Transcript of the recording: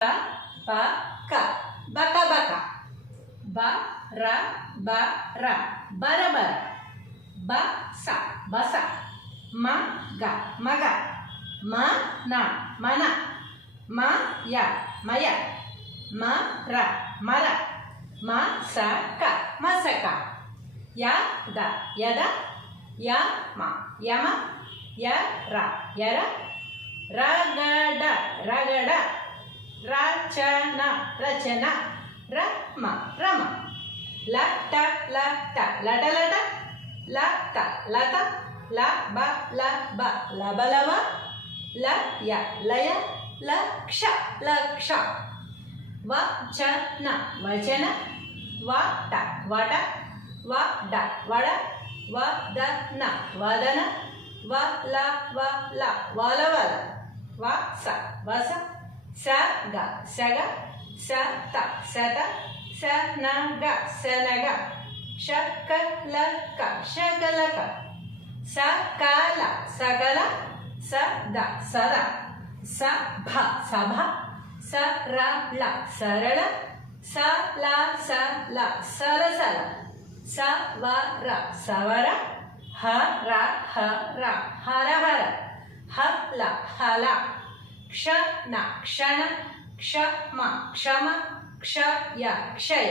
ಬ ಕ ಬಕ ಬಕ ಬ ರ ಬ ರ ಬರ ಬರ ಬ ಸ ಬಸ ಮ ಗ ಮಗ ಮ ನ ಮನ ಮ ಯ ಮಯ ಮ ರ ಮರ ಮ ಸ ಕ ಮಸಕ ಯ ದ ಯದ ಯ ಮ ಯಮ ಯ ರ ಯರ ರಗಡ ರಗಡ ರಚನ ರಚನ ರಮ ರಮ ಲಟ ಲಟ ಲಟ ಲಟ ಲತ ಲತ ಲ ಬ ಲಬ ಲವ ಲಯ ಲಯ ಲಕ್ಷ ಲಕ್ಷ ವಚನ ವಚನ ವಟ ವಟ ವಡ ವಡ ವದನ ವದನ ವಲ ವಲ ವಸ ವಸ ಸಗ ಸಗ ಸತ ಸತ ಸನಗ ಸನಗ ಶಕಲಕ ಶಕಲಕ ಸಕಲ ಸಕಲ ಸದ ಸದ ಸಭ ಸಭ ಸರಳ ಸರಳ ಸಲ ಸಲ ಸರಸಲ ಸವರ ಸವರ ಹರ ಹರ ಹರ ಹರ ಹಲ ಹಲ ಕ್ಷಣ ಕ್ಷಣ ಕ್ಷಮ ಕ್ಷಮ ಕ್ಷಯ ಕ್ಷಯ